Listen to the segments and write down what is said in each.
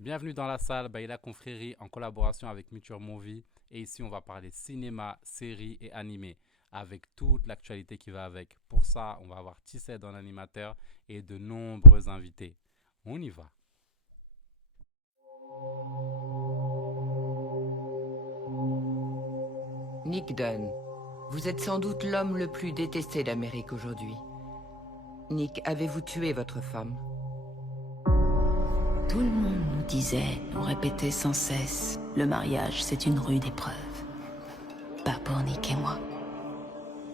Bienvenue dans la salle Baila Confrérie en collaboration avec Muture Movie. Et ici, on va parler cinéma, séries et animés avec toute l'actualité qui va avec. Pour ça, on va avoir Tissé dans l'animateur et de nombreux invités. On y va. Nick Dunn, vous êtes sans doute l'homme le plus détesté d'Amérique aujourd'hui. Nick, avez-vous tué votre femme? Tout le monde nous disait, nous répétait sans cesse, le mariage c'est une rude épreuve. Pas pour Nick et moi.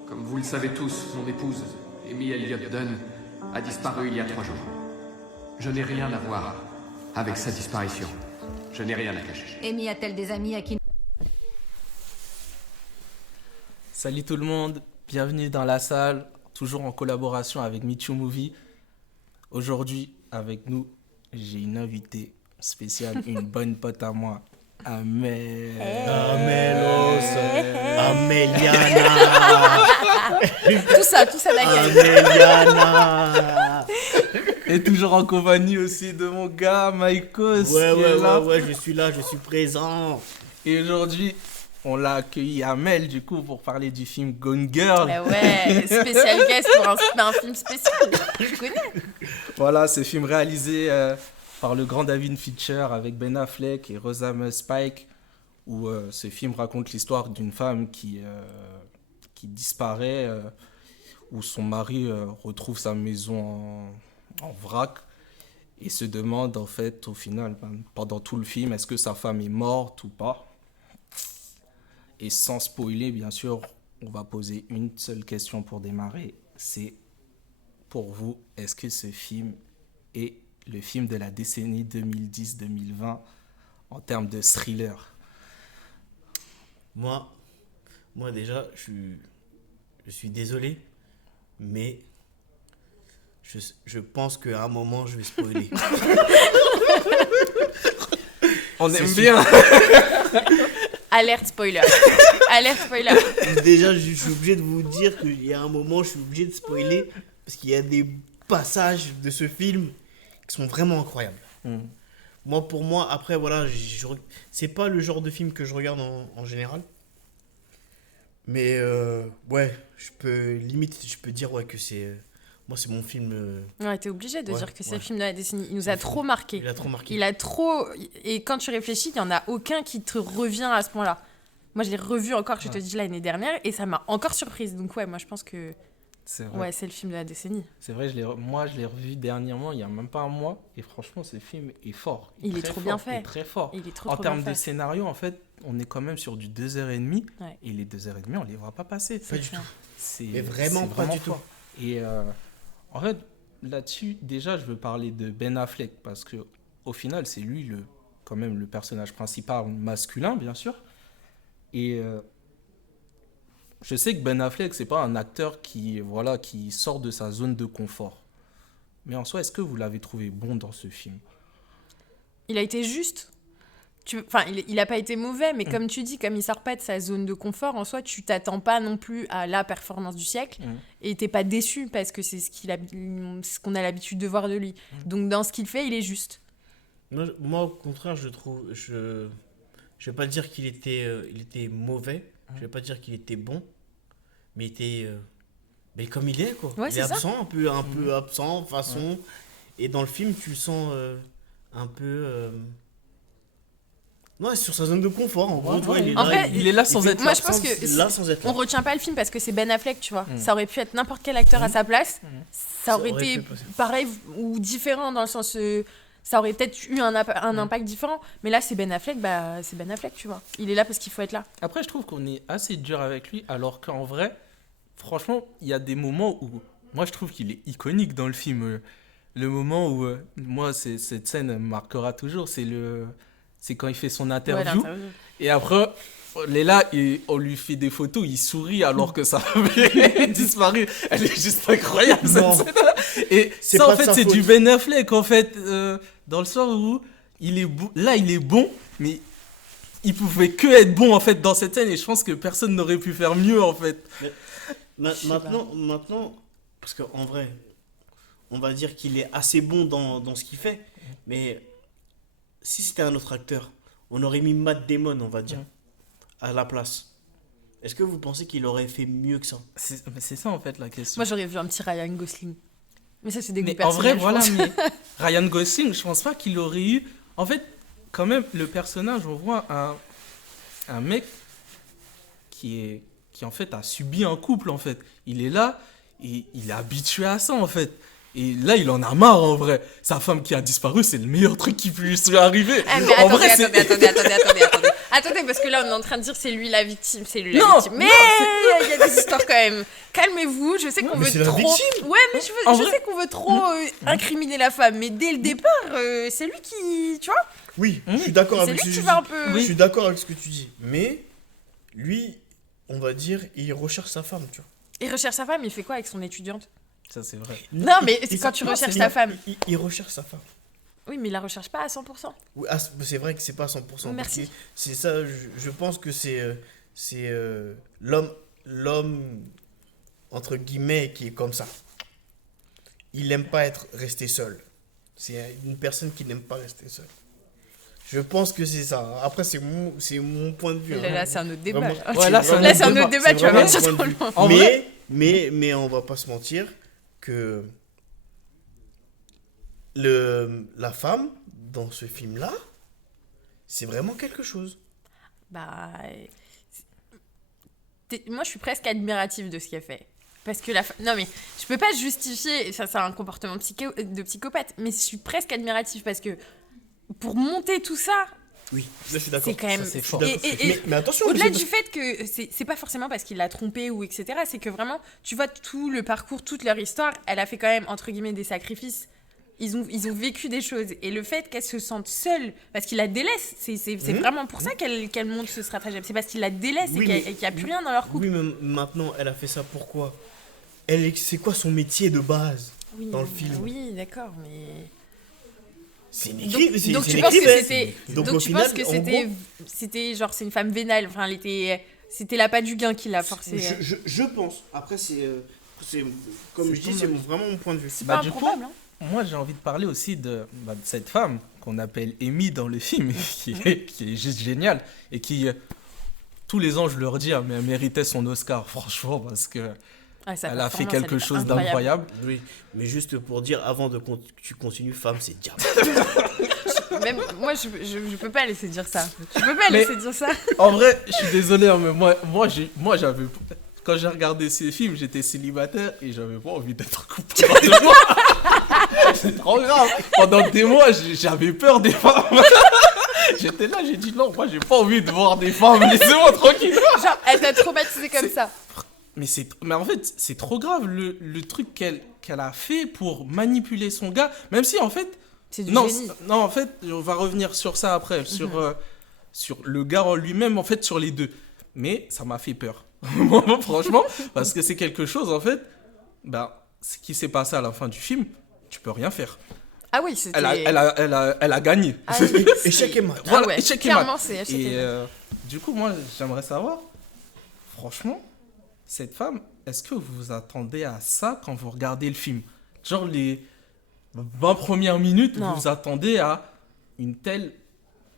Comme vous le savez tous, mon épouse, Amy Elliott Dunn, a disparu il y a 3 jours. Je n'ai rien à voir avec sa disparition. Je n'ai rien à cacher. Amy a-t-elle des amis à qui... Salut tout le monde, bienvenue dans la salle, toujours en collaboration avec Michu Movie. Aujourd'hui, avec nous, j'ai une invitée spéciale, une bonne pote à moi, Amel. Amelos, Ameliana, Tout ça d'accueil. Ameliana. Et toujours en compagnie aussi de mon gars, Maïkos. qui est là. Ouais, je suis là, je suis présent. Et aujourd'hui, on l'a accueilli Amel, du coup, pour parler du film Gone Girl. Ouais, spécial guest pour un film spécial. Je connais. Voilà, ce film réalisé par le grand David Fincher avec Ben Affleck et Rosamund Pike, où ce film raconte l'histoire d'une femme qui disparaît, où son mari retrouve sa maison en vrac et se demande en fait au final, pendant tout le film, est-ce que sa femme est morte ou pas. Et sans spoiler, bien sûr, on va poser une seule question pour démarrer, c'est pour vous, est-ce que ce film est le film de la décennie 2010-2020 en termes de thriller? Moi déjà, je suis désolé, mais je pense qu'à un moment, je vais spoiler. On C'est aime sûr. bien. Alerte spoiler. Alerte spoiler. Déjà, je suis obligé de vous dire qu'il y a un moment, je suis obligé de spoiler, parce qu'il y a des passages de ce film qui sont vraiment incroyables. Pour moi, après, voilà, c'est pas le genre de film que je regarde en général. Mais ouais, je peux dire ouais, que moi, c'est mon film. Ouais, t'es obligé de Ouais, dire que c'est ouais. le film de la décennie. Il nous a trop marqué. Il a trop marqué. Il a trop... Et quand tu réfléchis, il n'y en a aucun qui te revient à ce point-là. Moi, je l'ai revu encore, je te dis, l'année dernière, et ça m'a encore surprise. Donc ouais, moi, je pense que C'est vrai. ouais, c'est le film de la décennie. C'est vrai, moi je l'ai revu dernièrement, il y a même pas un mois, et franchement ce film est fort. Il est très trop fort, bien fait. il est très fort. Il est trop, En trop termes bien de fait. scénario, en fait, on est quand même sur du 2h30, Ouais. et les 2h30, on les voit pas passer. Pas du tout. C'est, Mais vraiment c'est pas du fort. Et en fait, là-dessus, déjà, je veux parler de Ben Affleck, parce que au final, c'est lui quand même le personnage principal masculin, bien sûr. Et je sais que Ben Affleck, c'est pas un acteur qui sort de sa zone de confort. Mais en soi, est-ce que vous l'avez trouvé bon dans ce film? Il a été juste. Enfin, il a pas été mauvais, mais comme tu dis, comme il sort pas de sa zone de confort, en soi, tu t'attends pas non plus à la performance du siècle, et t'es pas déçu parce que c'est ce qu'on a l'habitude de voir de lui. Donc dans ce qu'il fait, il est juste. Moi, au contraire, je vais pas dire qu'il était mauvais, je vais pas dire qu'il était bon, mais il était mais comme il est, quoi. Ouais, Il c'est est ça. absent, un peu absent, façon. Et dans le film, tu le sens un peu. Ouais, sur sa zone de confort, en gros. Tu vois, il est En là, vrai, il est là sans être moi, là. je pense que Il est là sans être là. on retient pas le film parce que c'est Ben Affleck, tu vois. Ça aurait pu être n'importe quel acteur à sa place. Ça aurait été pu passer. pareil ou différent dans le sens... ça aurait peut-être eu un impact différent. Mais là, c'est Ben Affleck, bah, c'est Ben Affleck, tu vois. Il est là parce qu'il faut être là. Après, je trouve qu'on est assez dur avec lui, alors qu'en vrai, franchement, il y a des moments où, moi, je trouve qu'il est iconique dans le film. Le moment où, moi, cette scène me marquera toujours, c'est quand il fait son Ouais, interview. l'interview. Et après, on est là et on lui fait des photos, il sourit alors que ça avait disparu. Elle est juste incroyable, cette Non. scène-là. Et C'est ça, pas en de fait, sa c'est faute. du Ben Affleck, en fait, dans le sens où là, il est bon, mais il pouvait que être bon, en fait, dans cette scène. Et je pense que personne n'aurait pu faire mieux, en fait. Maintenant, parce qu'en vrai, on va dire qu'il est assez bon dans ce qu'il fait, mais si c'était un autre acteur, on aurait mis Matt Damon, on va dire, à la place. Est-ce que vous pensez qu'il aurait fait mieux que ça? C'est ça en fait la question. Moi, j'aurais vu un petit Ryan Gosling. Mais ça, c'est des goûts Mais en vrai, personnels, je voilà, pense. mais Ryan Gosling, je pense pas qu'il aurait eu. En fait, quand même, le personnage, on voit un mec qui en fait a subi un couple en fait. Il est là et il est habitué à ça en fait. Et là, il en a marre en vrai. Sa femme qui a disparu, c'est le meilleur truc qui peut lui arriver. Ah, mais En attendez, vrai, c'est- attendez. Attendez, parce que là, on est en train de dire c'est lui la victime, c'est lui la Non, victime. Mais non, il y a des histoires quand même. Calmez-vous, je sais qu'on mais veut c'est la trop... victime. Ouais, mais En je vrai- sais qu'on veut trop incriminer la femme, mais dès le départ, c'est lui qui... Tu vois? Oui, je suis d'accord C'est avec lui ce que qui tu va un dis. peu... Je suis d'accord avec ce que tu dis. Mais lui, on va dire, il recherche sa femme, tu vois. Il recherche sa femme, il fait quoi avec son étudiante? Ça, c'est vrai. Non, mais c'est quand tu Non, recherches c'est- ta femme. Il recherche sa femme. Oui, mais il la recherche pas à 100%. Oui, c'est vrai que c'est pas 100%. Merci. parce que C'est ça, je pense que c'est l'homme, entre guillemets, qui est comme ça. Il n'aime pas être resté seul. C'est une personne qui n'aime pas rester seule. Je pense que c'est ça. Après, c'est mon point de vue. Là, hein. c'est un autre débat. Vraiment. là. Ouais, là, c'est un Là, autre c'est un débat. autre débat, tu vas vraiment partir mon trop point de vue. loin. En vrai- Mais on va pas se mentir que la femme, dans ce film-là, c'est vraiment quelque chose. Bah, moi, je suis presque admirative de ce qu'elle fait. Parce que non, mais je peux pas justifier, ça c'est un comportement de psychopathe, mais je suis presque admirative parce que pour monter tout ça, Oui, là je suis d'accord. c'est quand même... Ça, c'est fort. Mais attention, Au-delà je- du fait que c'est pas forcément parce qu'il l'a trompée ou etc., c'est que vraiment, tu vois tout le parcours, toute leur histoire, elle a fait quand même, entre guillemets, des sacrifices. Ils ont vécu des choses. Et le fait qu'elle se sente seule, parce qu'il la délaisse, c'est vraiment pour ça qu'elle monte ce stratagème. C'est parce qu'il la délaisse Oui, et qu'il n'y a plus rien dans leur couple. Oui, mais maintenant, elle a fait ça pourquoi? C'est quoi son métier de base Oui, dans le film? Oui, d'accord, mais... C'est une Donc, écrivaine. donc c'est tu une penses que écrivaine. c'était... Donc, Donc au tu final, penses que en gros, c'était genre, c'est une femme vénale. Enfin, c'était l'appât du gain qui l'a forcé. je pense. Après, comme je dis, c'est vraiment mon point de vue. C'est Bah, pas du coup, improbable, hein. Moi, j'ai envie de parler aussi de cette femme qu'on appelle Amy dans le film, qui est juste géniale et qui, tous les ans, je leur dis, mais elle méritait son Oscar, franchement, parce que Ouais, sa elle a fait performance, quelque elle est chose incroyable. d'incroyable. Oui, mais juste pour dire, avant que tu continues, femme, c'est diable. Même moi, je peux pas laisser dire ça. Je peux pas Mais- laisser dire ça. En vrai, je suis désolé, hein, mais moi, j'avais... Quand j'ai regardé ces films, j'étais célibataire et j'avais pas envie d'être couplé. C'est trop grave. Pendant des mois, j'avais peur des femmes. J'étais là, j'ai dit non, moi j'ai pas envie de voir des femmes, laissez-moi tranquille. Genre, elle t'a traumatisé comme ça. Mais en fait, c'est trop grave le truc qu'elle a fait pour manipuler son gars. Même si en fait. C'est du Non, génie. non, en fait, on va revenir sur ça après. Sur le gars en lui-même, en fait, sur les deux. Mais ça m'a fait peur. Franchement, parce que c'est quelque chose, en fait. Bah, ce qui s'est passé à la fin du film, tu peux rien faire. Ah oui, c'était... Elle a gagné. Ah oui. Échec et mat. Ah Voilà, ouais, échec et clairement, mat. c'est échec Et et mat. du coup, moi, j'aimerais savoir, franchement, cette femme, est-ce que vous vous attendez à ça quand vous regardez le film? Genre, les 20 premières minutes, Non. vous vous attendez à une telle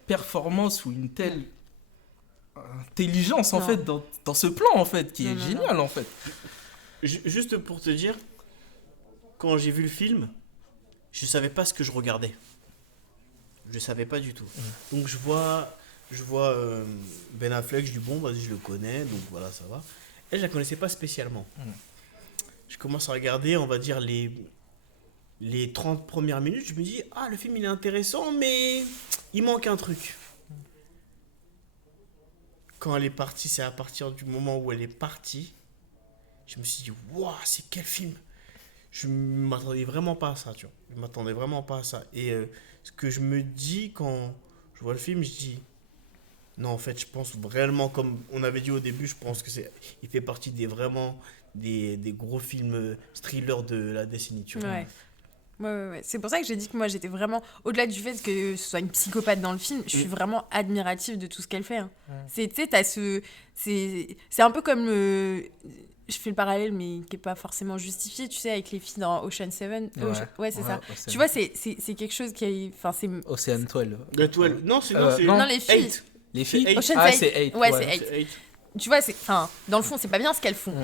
performance ou une telle intelligence, en Non. fait, dans ce plan, en fait, qui est Non, génial, en fait. Juste pour te dire, quand j'ai vu le film, je savais pas ce que je regardais. Je savais pas du tout. Donc je vois Ben Affleck, je dis bon, vas-y, je le connais, donc voilà, ça va. Et je la connaissais pas spécialement. Je commence à regarder, on va dire, les 30 premières minutes, je me dis, ah, le film il est intéressant, mais il manque un truc. Quand elle est partie, c'est à partir du moment où elle est partie, je me suis dit, waouh, c'est quel film? Je m'attendais vraiment pas à ça, tu vois. Je m'attendais vraiment pas à ça. Et ce que je me dis quand je vois le film, je dis, non, en fait, je pense réellement, comme on avait dit au début, je pense que il fait partie des gros films thrillers de la décennie, tu vois. Ouais. Ouais. C'est pour ça que j'ai dit que moi j'étais vraiment, au-delà du fait que ce soit une psychopathe dans le film, je suis vraiment admirative de tout ce qu'elle fait. Hein. Tu sais, c'est un peu comme je fais le parallèle, mais qui n'est pas forcément justifié, tu sais, avec les filles dans Ocean 7. Ouais, c'est ça. Ocean. Tu vois, c'est quelque chose qui est... Enfin, c'est... Ocean 12. Le 12. Non, c'est Non, les filles. 8. Les filles Eight. Ocean Ah, 8. c'est 8. Ouais, c'est 8. Tu vois, dans le fond, c'est pas bien ce qu'elles font.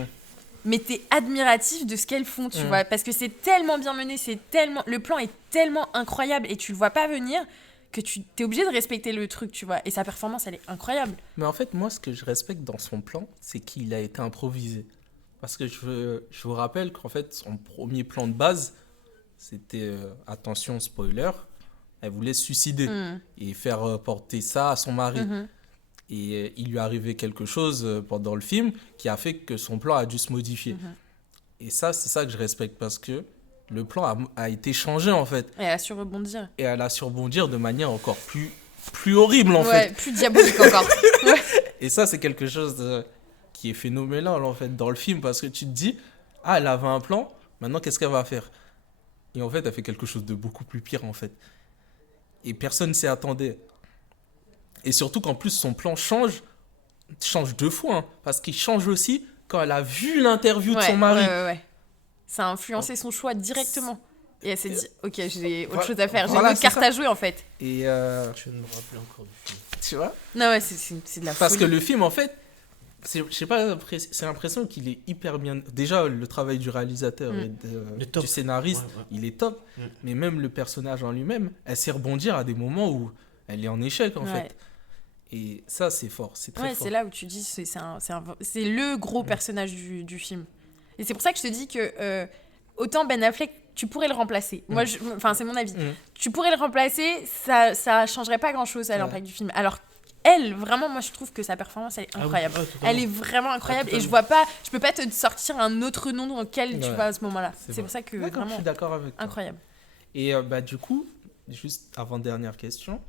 Mais t'es admiratif de ce qu'elles font, tu vois. Parce que c'est tellement bien mené, le plan est tellement incroyable et tu le vois pas venir que tu t'es obligé de respecter le truc, tu vois. Et sa performance, elle est incroyable. Mais en fait, moi, ce que je respecte dans son plan, c'est qu'il a été improvisé. Parce que je vous rappelle qu'en fait, son premier plan de base, c'était, attention, spoiler, elle voulait se suicider et faire porter ça à son mari. Et il lui est arrivé quelque chose pendant le film qui a fait que son plan a dû se modifier. Et ça, c'est ça que je respecte parce que le plan a été changé en fait. Et elle a su rebondir. Et elle a su rebondir de manière encore plus horrible en fait. Ouais, plus diabolique encore. Ouais. Et ça, c'est quelque chose qui est phénoménal en fait dans le film parce que tu te dis, ah, elle avait un plan, maintenant qu'est-ce qu'elle va faire? Et en fait, elle fait quelque chose de beaucoup plus pire en fait. Et personne ne s'y attendait. Et surtout qu'en plus, son plan change 2 fois. Hein, parce qu'il change aussi quand elle a vu l'interview de son mari. Ouais. Ça a influencé son choix directement. Et elle s'est dit, ok, j'ai autre chose à faire. J'ai Voilà, une autre carte à jouer en fait. Et Je ne me rappelle encore du film. tu vois? Non, ouais, c'est de la Parce folie. que le film, en fait, je sais pas, c'est l'impression qu'il est hyper bien. Déjà, le travail du réalisateur et du scénariste, il est top. Mais même le personnage en lui-même, elle sait rebondir à des moments où elle est en échec, en fait. Et ça, c'est fort, c'est très fort. C'est là où tu dis, c'est le gros personnage du film. Et c'est pour ça que je te dis que autant Ben Affleck, tu pourrais le remplacer. Moi, c'est mon avis. Tu pourrais le remplacer, ça changerait pas grand-chose à l'impact du film. Alors elle, vraiment, moi, je trouve que sa performance, elle est incroyable. Elle est vraiment incroyable. Et je peux pas te sortir un autre nom dans lequel tu vas à ce moment-là. C'est pour ça que vraiment, je suis d'accord avec toi. incroyable. Et du coup, juste avant-dernière question,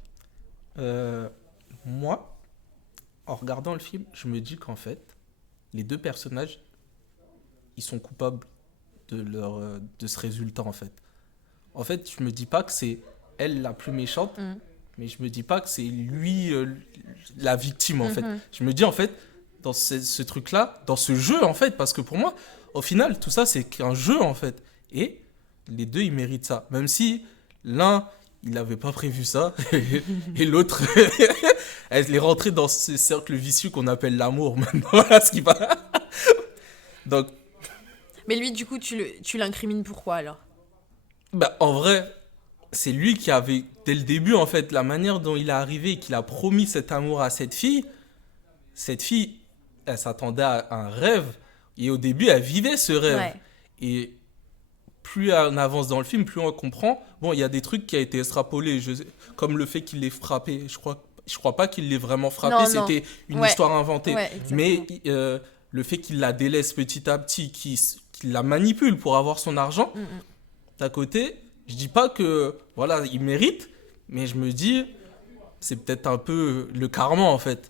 moi, en regardant le film, je me dis qu'en fait, les 2 personnages, ils sont coupables de ce résultat, en fait. En fait, je me dis pas que c'est elle la plus méchante, mais je me dis pas que c'est lui la victime, en fait. Je me dis, en fait, dans ce truc-là, dans ce jeu, en fait, parce que pour moi, au final, tout ça, c'est qu'un jeu, en fait. Et les 2, ils méritent ça. Même si l'un, il n'avait pas prévu ça, et l'autre, elle est rentrée dans ce cercle vicieux qu'on appelle l'amour, maintenant. Voilà ce qui va. Donc... Mais lui, du coup, tu l'incrimines pourquoi, alors? En vrai, c'est lui qui avait, dès le début, en fait, la manière dont il est arrivé et qu'il a promis cet amour à cette fille, elle s'attendait à un rêve. Et au début, elle vivait ce rêve. Ouais. Et plus on avance dans le film, plus on comprend. Bon, il y a des trucs qui ont été extrapolés, comme le fait qu'il l'ait frappé. Je crois pas qu'il l'ait vraiment frappé, Non. C'était une histoire inventée. Ouais, mais le fait qu'il la délaisse petit à petit, qu'il la manipule pour avoir son argent, d'à côté, je dis pas que voilà, il mérite, mais je me dis, c'est peut-être un peu le karma en fait.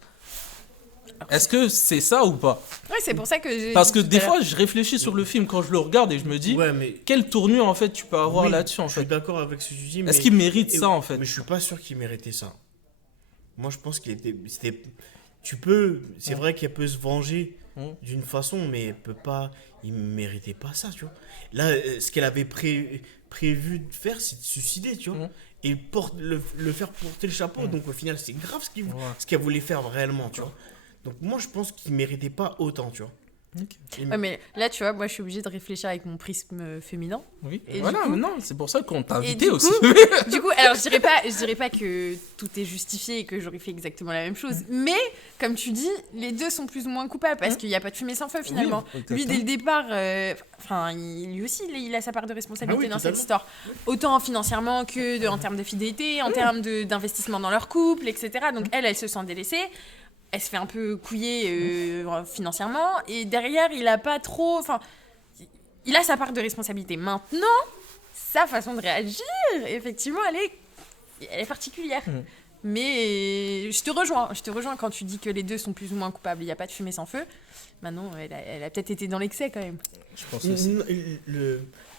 Est-ce que c'est ça ou pas? Ouais, c'est pour ça que Parce que des fois, je réfléchis sur le film quand je le regarde et je me dis, quelle tournure en fait tu peux avoir là-dessus en fait. Je suis d'accord avec ce que tu dis, mais... Est-ce qu'il mérite ça en fait? Mais je suis pas sûr qu'il méritait ça. Moi, je pense qu'il était... C'est vrai qu'elle peut se venger d'une façon, mais elle peut pas... Il méritait pas ça, tu vois. Là, ce qu'elle avait prévu de faire, c'est de se suicider, tu vois. Et le faire porter le chapeau. Donc au final, c'est grave ce qu'elle voulait faire réellement, tu vois. Donc moi, je pense qu'il méritait pas autant, tu vois. Ouais, mais là, tu vois, moi, je suis obligée de réfléchir avec mon prisme féminin. Oui. Et voilà, du coup- mais non, c'est pour ça qu'on t'a Et invité du aussi. coup, du coup, alors je dirais pas que tout est justifié et que j'aurais fait exactement la même chose. Mais comme tu dis, les 2 sont plus ou moins coupables parce qu'il n'y a pas de fumée sans feu finalement. Oui, Lui, dès le départ, lui aussi, il a sa part de responsabilité dans cette totalement. histoire. Autant financièrement que en termes de fidélité, en termes d'investissement dans leur couple, etc. Donc elle se sent délaissée. Elle se fait un peu couiller financièrement. Et derrière, il a pas trop... Enfin, il a sa part de responsabilité. Maintenant, sa façon de réagir, effectivement, elle est particulière. Mais je te rejoins quand tu dis que les 2 sont plus ou moins coupables. Il n'y a pas de fumée sans feu. Maintenant, elle a peut-être été dans l'excès quand même. Je pense aussi.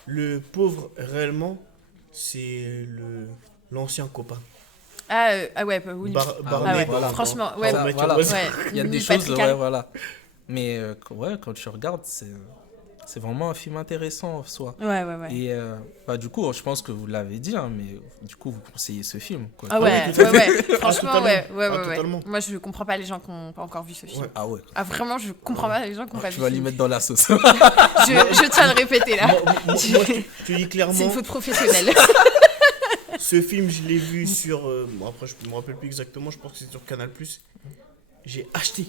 Le pauvre, réellement, c'est l'ancien copain. Ah ouais, oui. Barney, Ah ouais, voilà. franchement, Ouais, ouais, voilà. ouais. Il y a des Patrick choses, Hall. voilà. Mais ouais, quand tu regardes, c'est vraiment un film intéressant en soi. Ouais. Et bah, du coup, je pense que vous l'avez dit, hein, mais du coup, vous conseillez ce film. Quoi. Ah ouais, tout à fait. ouais. Franchement, totalement. ouais. Totalement. Moi, je comprends pas les gens qui n'ont pas encore vu ce film. Ouais. Ah ouais. Ah, vraiment, je comprends pas les gens qui n'ont pas vu Tu ce vas lui film. mettre dans la sauce. Je tiens à le répéter, là. Moi, je te dis clairement, C'est une faute professionnelle. ce film, je l'ai vu sur. Bon, après, je me rappelle plus exactement, je pense que c'est sur Canal. J'ai acheté.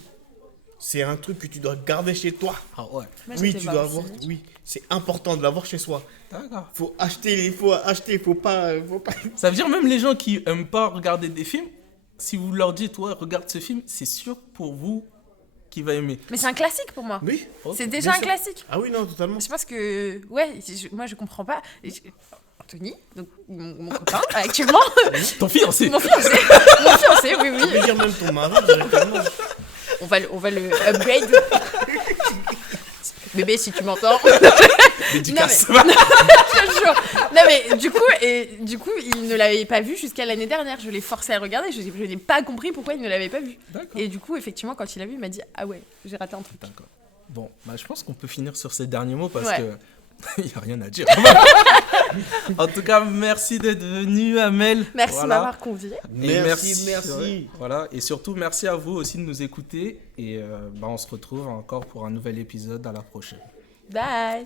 C'est un truc que tu dois garder chez toi. Ah ouais. Moi, Oui, j'étais tu voir dois aussi. avoir. Oui, c'est important de l'avoir chez soi. D'accord. Faut acheter, faut pas. Ça veut dire même les gens qui aiment pas regarder des films, si vous leur dites, ouais, regarde ce film, c'est sûr pour vous qu'il va aimer. Mais c'est un classique pour moi. Oui. C'est déjà bien un sûr. classique. Ah oui, non, totalement. Je pense que, ouais, moi je comprends pas. Anthony, donc mon copain actuellement, Ton fiancé. mon fiancé, oui, Tu peux dire même ton mari directement. on va le upgrade. Bébé, si tu m'entends. Dédicace. Je te jure. Non mais du coup, il ne l'avait pas vu jusqu'à l'année dernière. Je l'ai forcé à regarder. Je n'ai pas compris pourquoi il ne l'avait pas vu. D'accord. Et du coup, effectivement, quand il l'a vu, il m'a dit ah ouais, j'ai raté un truc. D'accord. Bon, bah, je pense qu'on peut finir sur ces derniers mots parce Ouais. que il n'y a rien à dire. En tout cas, merci d'être venu, Amel. Merci de Voilà. m'avoir convié. Et Merci. ouais, voilà. Et surtout, merci à vous aussi de nous écouter. Et bah, on se retrouve encore pour un nouvel épisode à la prochaine. Bye.